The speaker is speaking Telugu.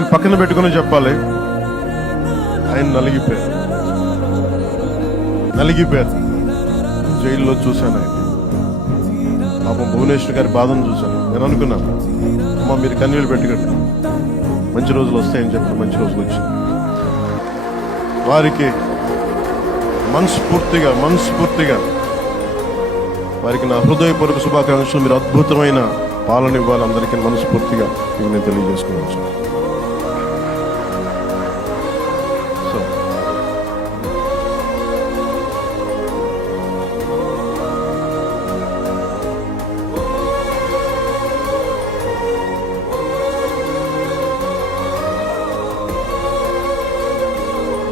ఆయన పక్కన పెట్టుకుని చెప్పాలి, ఆయన నలిగిపోయారు. జైల్లో చూశాను ఆయన. పాపం భువనేశ్వర్ గారి బాధను చూశాను. నేను అనుకున్నాను, అమ్మ మీరు కన్నీళ్ళు పెట్టుకోండి, మంచి రోజులు వస్తాయని చెప్పి మంచి రోజులు వచ్చింది. వారికి మనస్ఫూర్తిగా వారికి నా హృదయపూర్వక శుభాకాంక్షలు. మీరు అద్భుతమైన పాలన ఇవ్వాలి అందరికీ మనస్ఫూర్తిగా నేను తెలియజేసుకోవచ్చు.